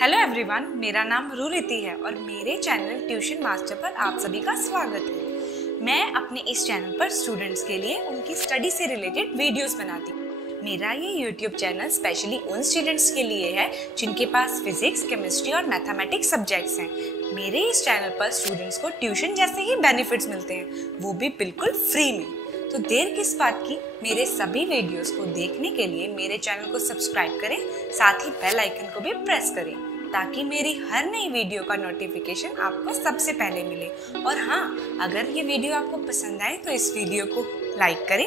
Hello everyone, मेरा नाम रुरिति है और मेरे चैनल ट्यूशन मास्टर पर आप सभी का स्वागत है। मैं अपने इस चैनल पर स्टूडेंट्स के लिए उनकी स्टडी से रिलेटेड वीडियोस बनाती हूँ। मेरा ये यूट्यूब चैनल स्पेशली उन स्टूडेंट्स के लिए है जिनके पास फिजिक्स, केमिस्ट्री और मैथमेटिक्स सब्जेक्ट्स हैं। मेरे इस चैनल पर स्टूडेंट्स को ट्यूशन जैसे ही बेनिफिट्स मिलते हैं, वो भी बिल्कुल फ्री में। तो देर किस बात की, मेरे सभी वीडियोस को देखने के लिए मेरे चैनल को सब्सक्राइब करें, साथ ही बेल आइकन को भी प्रेस करें ताकि मेरी हर नई वीडियो का नोटिफिकेशन आपको सबसे पहले मिले। और हाँ, अगर ये वीडियो आपको पसंद आए तो इस वीडियो को लाइक करें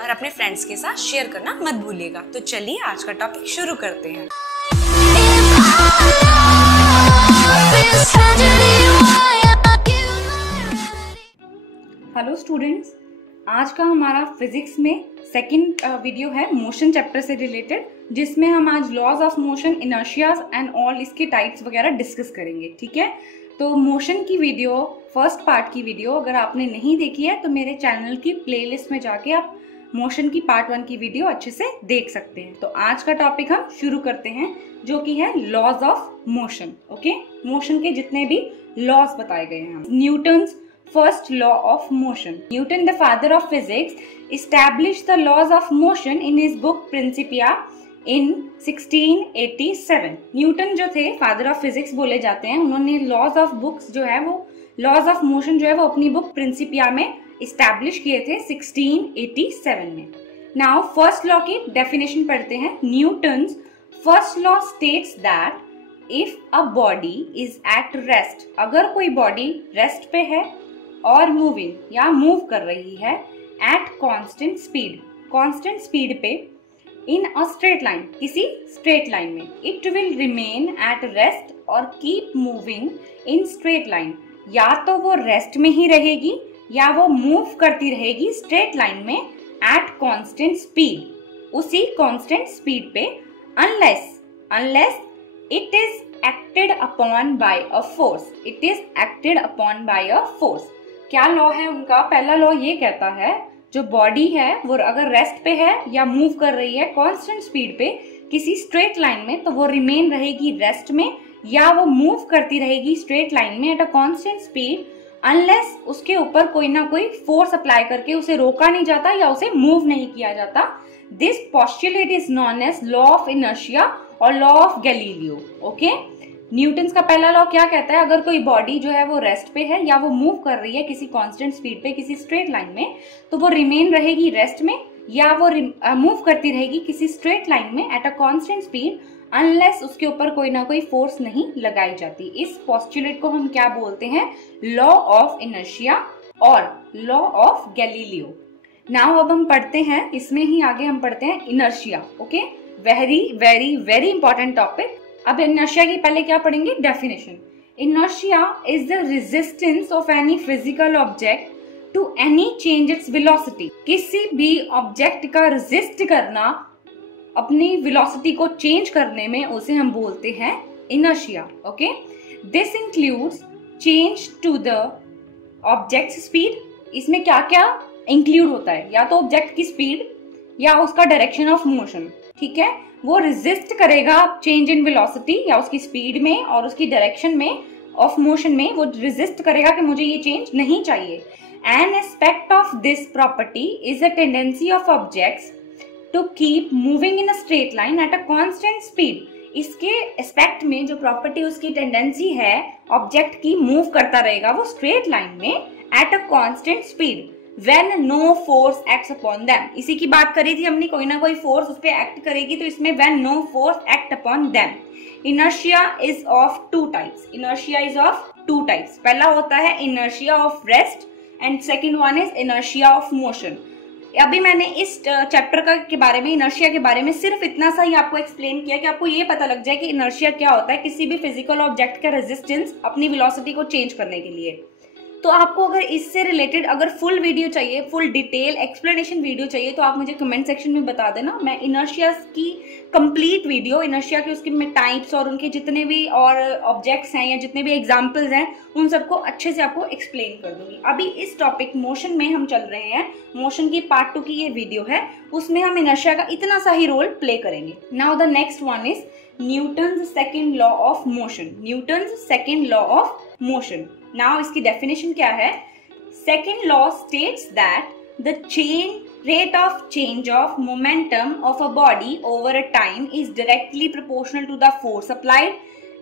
और अपने फ्रेंड्स के साथ शेयर करना मत भूलिएगा। तो चलिए आज का टॉपिक शुरू करते हैं। हेलो स्टूडेंट्स, आज का हमारा फिजिक्स में सेकंड वीडियो है मोशन चैप्टर से रिलेटेड, जिसमें हम आज laws of motion, inertias and all इसके टाइप्स वगैरह डिस्कस करेंगे। ठीक है, तो मोशन की वीडियो, फर्स्ट पार्ट की वीडियो अगर आपने नहीं देखी है तो मेरे चैनल की प्लेलिस्ट में जाके आप मोशन की पार्ट 1 की वीडियो अच्छे से देख सकते हैं। तो आज का टॉपिक हम शुरू करते हैं, जो कि है laws of motion. Okay, motion के जितने भी लॉज बताए गए हैं। Newton's first law of motion. Newton, the father of physics, established the laws of motion in his book Principia in 1687. Newton जो थे फादर ऑफ फिजिक्स बोले जाते हैं, उन्होंने लॉज ऑफ बुक्स जो है वो लॉज ऑफ मोशन जो है वो अपनी बुक प्रिंसिपिया में इस्टेब्लिश किए थे 1687 में। नाउ फर्स्ट लॉ की डेफिनेशन पढ़ते हैं। Newton's first law states that if a body is at rest, अगर कोई बॉडी रेस्ट पे है और मूविंग या मूव कर रही है एट कांस्टेंट स्पीड पे इन अ स्ट्रेट लाइन, किसी स्ट्रेट लाइन में, it will remain at rest और keep moving in straight line. या तो वो रेस्ट में ही रहेगी या वो मूव करती रहेगी स्ट्रेट लाइन में एट कांस्टेंट स्पीड, उसी कांस्टेंट स्पीड पे, unless it is acted upon bye a force. It is acted upon bye a force. क्या लॉ है उनका? पहला लॉ ये कहता है जो बॉडी है वो अगर रेस्ट पे है या मूव कर रही है कांस्टेंट स्पीड पे किसी स्ट्रेट लाइन में, तो वो रिमेन रहेगी रेस्ट में या वो मूव करती रहेगी स्ट्रेट लाइन में eight a constant speed, unless उसके ऊपर कोई ना कोई फोर्स अप्लाई करके उसे रोका नहीं जाता या उसे मूव नहीं किया जाता। This postulate is known as law of inertia और law of Galileo. Okay, Newton's का पहला लॉ क्या कहता है? अगर कोई बॉडी जो है वो रेस्ट पे है या वो मूव कर रही है किसी कांस्टेंट स्पीड पे किसी स्ट्रेट लाइन में, तो वो रिमेन रहेगी रेस्ट में या वो मूव करती रहेगी किसी स्ट्रेट लाइन में eight a constant speed, unless उसके ऊपर कोई ना कोई फोर्स नहीं लगाई जाती। इस पोस्टुलेट को हम क्या बोलते हैं? लॉ ऑफ इनर्शिया और लॉ ऑफ गैलीलियो। नाउ अब हम पढ़ते हैं, इसमें ही आगे हम पढ़ते हैं inertia. Okay, very very very important topic. अब इनर्शिया की पहले क्या पढ़ेंगे? Definition. Inertia is the resistance of any physical object to any change its velocity. किसी भी ऑब्जेक्ट का रेजिस्ट करना अपनी वेलोसिटी को चेंज करने में, उसे हम बोलते हैं inertia. Okay, this includes change to the object speed. इसमें क्या क्या इंक्लूड होता है? या तो ऑब्जेक्ट की स्पीड या उसका डायरेक्शन ऑफ मोशन। ठीक है, वो रेजिस्ट करेगा चेंज इन वेलोसिटी या उसकी स्पीड में और उसकी डायरेक्शन में ऑफ मोशन में, वो रेजिस्ट करेगा कि मुझे ये चेंज नहीं चाहिए। An aspect of this property is a tendency of objects to keep moving in a straight line at a constant speed. इसके एस्पेक्ट में जो प्रॉपर्टी, उसकी टेंडेंसी है ऑब्जेक्ट की मूव करता रहेगा वो स्ट्रेट लाइन में eight a constant speed when no force acts upon them। इसी की बात करी थी हमने, कोई ना कोई फोर्स उस पे एक्ट करेगी, तो इसमें when no force act upon them। inertia is of two types। inertia is of two types। पहला होता है inertia of rest and second one is inertia of motion। अभी मैंने इस चैप्टर के बारे में, इनर्शिया के बारे में सिर्फ इतना सा ही आपको एक्सप्लेन किया कि आपको ये पता लग जाए कि इनर्शिया क्या होता है, किसी भी फिजिकल ऑब्जेक्ट का रेजिस्टेंस अपनी वेलोसिटी को चेंज करने के लिए। तो आपको अगर इससे रिलेटेड अगर फुल वीडियो चाहिए, फुल डिटेल एक्सप्लेनेशन वीडियो चाहिए, तो आप मुझे कमेंट सेक्शन में बता देना। मैं इनर्शिया की कंप्लीट वीडियो, इनर्शिया के उसके में टाइप्स और उनके जितने भी और ऑब्जेक्ट्स हैं या जितने भी एग्जांपल्स हैं, उन सबको अच्छे से आपको एक्सप्लेन कर दूंगी। अभी इस टॉपिक मोशन में हम चल रहे हैं, मोशन की पार्ट 2 की ये वीडियो है, उसमें हम इनर्शिया का इतना सा ही रोल प्ले करेंगे। Now the next one is Newton's second law of motion. Newton's second law of motion. Now इसकी डेफिनेशन क्या है? Second law states that the rate of change of momentum of a body over a time is directly proportional to the force applied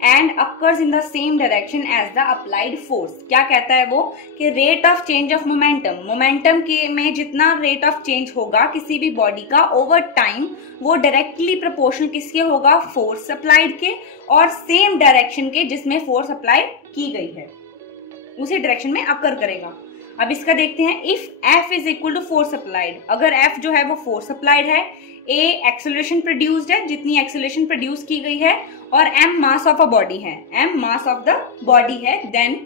and occurs in the same direction as the applied force। क्या कहता है वो कि rate of change of momentum के में जितना rate of change होगा किसी भी बॉडी का over time वो directly proportional किसके होगा? force applied के, और same direction के जिसमें force applied की गई है उसी डायरेक्शन में अकर करेगा। अब इसका देखते हैं। If F is equal to force applied, अगर F जो है वो फोर्स अप्लाइड है, A एक्सेलरेशन प्रोड्यूस्ड है जितनी एक्सेलरेशन प्रोड्यूस की गई है, और M mass of a body है, M mass of the body है, then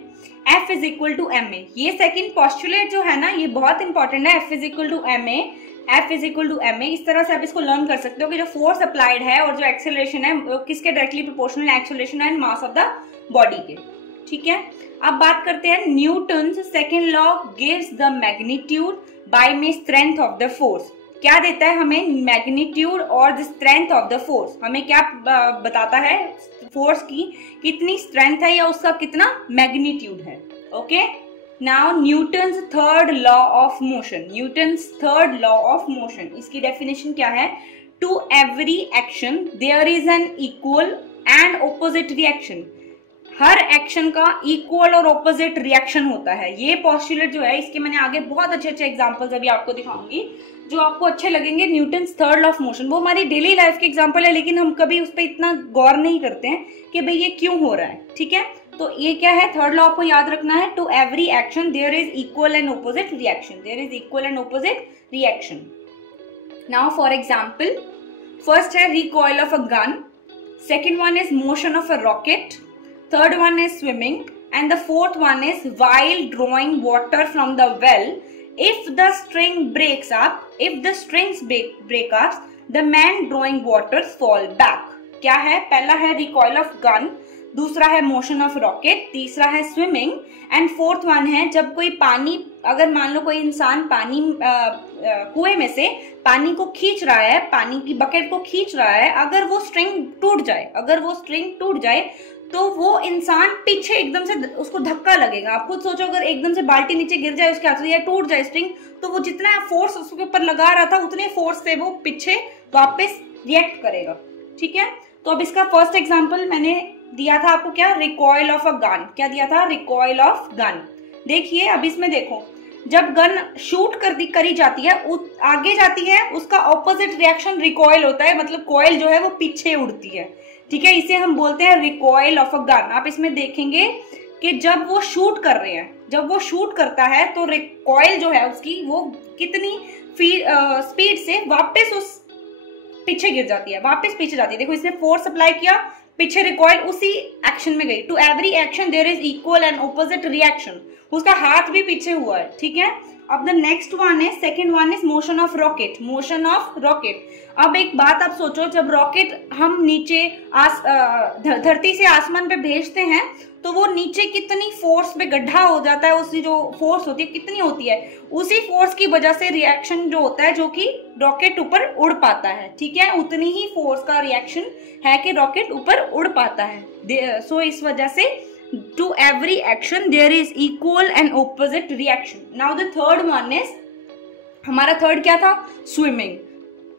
F is equal to ma। ये सेकंड पोस्टुलेट जो है ना ये बहुत इंपॉर्टेंट है। F is equal to ma, F is equal to ma। इस तरह से आप इसको लर्न कर सकते हो कि जो फोर्स अप्लाइड है और जो एक्सेलरेशन है वो किसके डायरेक्टली प्रोपोर्शनल है? Acceleration and mass of the body के। ठीक है, अब बात करते हैं Newton's second law gives the magnitude by में स्ट्रेंथ ऑफ द फोर्स। क्या देता है हमें? मैग्नीट्यूड और the strength of the force. हमें क्या बताता है? फोर्स की कितनी स्ट्रेंथ है या उसका कितना मैग्नीट्यूड है। Okay, now Newton's third law of motion. Newton's third law of motion, इसकी डेफिनेशन क्या है? To every action there is an equal and opposite reaction. हर एक्शन का इक्वल और ऑपोजिट रिएक्शन होता है। ये पोस्टुलेट जो है इसके मैंने आगे बहुत अच्छे अच्छे एग्जांपल्स अभी आपको दिखाऊंगी जो आपको अच्छे लगेंगे। Newton's third law of motion वो हमारी डेली लाइफ के एग्जांपल है, लेकिन हम कभी उस पर इतना गौर नहीं करते हैं कि भाई ये क्यों हो रहा है। ठीक है, तो ये क्या है? थर्ड लॉ आपको याद रखना है। To every action there is equal and opposite reaction, there is equal and opposite reaction. Now for example, first है recoil of a gun, second one is motion of a rocket, third one is swimming, and the fourth one is while drawing water from the well, if the string breaks up, if the strings break up, the man drawing water fall back। क्या है? पहला है recoil of gun, दूसरा है motion of rocket, तीसरा है swimming, and fourth one है जब कोई पानी, अगर मान लो कोई इंसान पानी कुएं में से पानी को खींच रहा है, पानी की बकेट को खींच रहा है, अगर वो स्ट्रिंग टूट जाए, अगर वो स्ट्रिंग टूट जाए तो वो इंसान पीछे एकदम से उसको धक्का लगेगा। आप खुद सोचो, अगर एकदम से बाल्टी नीचे गिर जाए उसके हाथ से या टूट जाए स्ट्रिंग, तो वो जितना फोर्स उसके ऊपर लगा रहा था उतने फोर्स से वो पीछे वापस रिएक्ट करेगा। ठीक है, तो अब इसका फर्स्ट एग्जांपल मैंने दिया था आपको, क्या? Recoil of a gun. क्या दिया था? Recoil of gun. देखिए अब इसमें देखो, जब गन शूट करी जाती है, आगे जाती है, उसका ऑपोजिट रिएक्शन रिकॉइल होता है, मतलब कॉइल जो है वो पीछे उड़ती है। ठीक है, इसे हम बोलते हैं रिकॉइल ऑफ अ गन। आप इसमें देखेंगे कि जब वो शूट कर रहे हैं, जब वो शूट करता है तो रिकॉइल जो है उसकी वो कितनी स्पीड से वापस उस पीछे गिर जाती है, वापस पीछे जाती है। देखो इसने फोर्स अप्लाई किया, पीछे रिकॉइल उसी एक्शन में गई। To every action there is equal and opposite reaction, उसका हाथ भी पीछे हुआ है। ठीक है, अब द नेक्स्ट वन है, second one is motion of rocket. Motion of rocket, अब एक बात आप सोचो, जब रॉकेट हम नीचे धरती से आसमान पे भेजते हैं तो वो नीचे कितनी फोर्स में गड्ढा हो जाता है, उसकी जो फोर्स होती है कितनी होती है, उसी फोर्स की वजह से रिएक्शन जो होता है जो कि रॉकेट ऊपर उड़ पाता है। ठीक है, उतनी ही फोर्स का रिएक्शन है कि रॉकेट ऊपर उड़ पाता है। सो इस वजह से to every action there is equal and opposite reaction। now the third one is, हमारा थर्ड क्या था? स्विमिंग,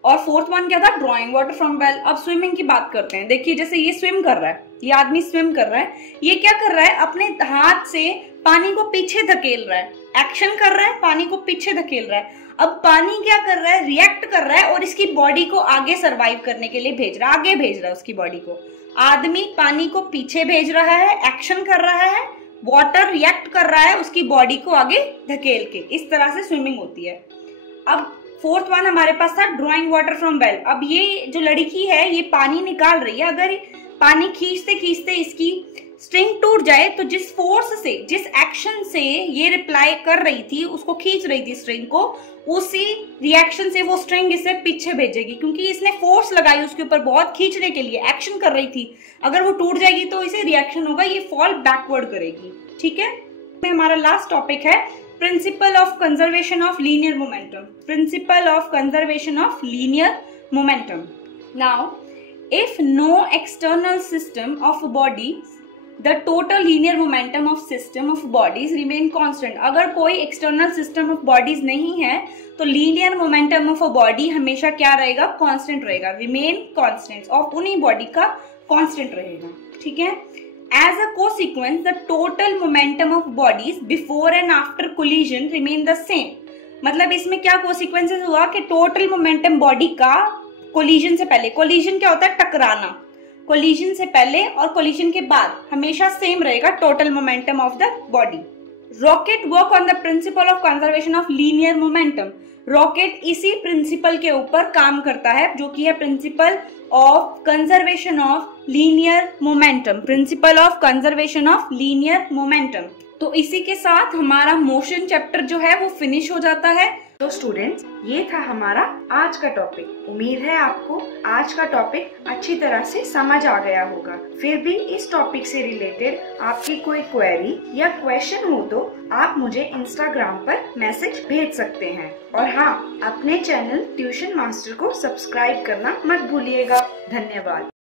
और फोर्थ वन क्या था? Drawing water from well. अब स्विमिंग की बात करते हैं। देखिए जैसे ये स्विम कर रहा है, ये आदमी स्विम कर रहा है, ये क्या कर रहा है? अपने हाथ से पानी को पीछे धकेल रहा है, एक्शन कर रहा है, पानी को पीछे धकेल रहा है। अब पानी क्या कर रहा है? रिएक्ट कर रहा है और इसकी बॉडी को आगे सर्वाइव करने के लिए भेज रहा है, आगे भेज रहा है उसकी बॉडी को। आदमी पानी को पीछे भेज रहा है, एक्शन कर रहा है, वाटर रिएक्ट कर रहा है उसकी बॉडी को आगे धकेल के। इस तरह से स्विमिंग होती है। अब फोर्थ वन हमारे पास था ड्रॉइंग वाटर फ्रॉम वेल। अब ये जो लड़की है ये पानी निकाल रही है, अगर पानी खींचते खींचते इसकी स्ट्रिंग टूट जाए तो जिस फोर्स से, जिस एक्शन से ये रिप्लाई कर रही थी, उसको खींच रही थी स्ट्रिंग को, उसी रिएक्शन से वो स्ट्रिंग इसे पीछे भेजेगी, क्योंकि इसने फोर्स लगाई उसके ऊपर बहुत खींचने के लिए, एक्शन कर रही थी। अगर वो टूट जाएगी तो इसे रिएक्शन होगा, ये फॉल बैकवर्ड करेगी। ठीक है, हमारा लास्ट टॉपिक है principle of conservation of linear momentum. Principle of conservation of linear momentum. Now If no external system of bodies, the total linear momentum of system of bodies remain constant. अगर कोई external system of bodies नहीं है तो linear momentum of a body हमेशा क्या रहेगा? constant रहेगा, remain constant, of उन्हीं body का constant रहेगा, ठीक है. As a consequence, the total momentum of bodies before and after collision remain the same. मतलब इसमें क्या consequences हुआ कि total momentum body का collision से पहले, collision क्या होता है? टकराना. कोलिजन से पहले और कोलिजन के बाद हमेशा सेम रहेगा total momentum of the body. Rocket work on the principle of conservation of linear momentum. Rocket इसी प्रिंसिपल के ऊपर काम करता है जो कि है principle of conservation of linear momentum. Principle of conservation of linear momentum. तो इसी के साथ हमारा मोशन चैप्टर जो है वो फिनिश हो जाता है. तो स्टूडेंट्स, ये था हमारा आज का टॉपिक. उम्मीद है आपको आज का टॉपिक अच्छी तरह से समझ आ गया होगा. फिर भी इस टॉपिक से रिलेटेड आपकी कोई क्वेरी या क्वेश्चन हो तो आप मुझे इंस्टाग्राम पर मैसेज भेज सकते हैं. और हाँ, अपने चैनल ट्यूशन मास्टर को सब्सक्राइब करना मत भूलिएगा. धन्यवाद.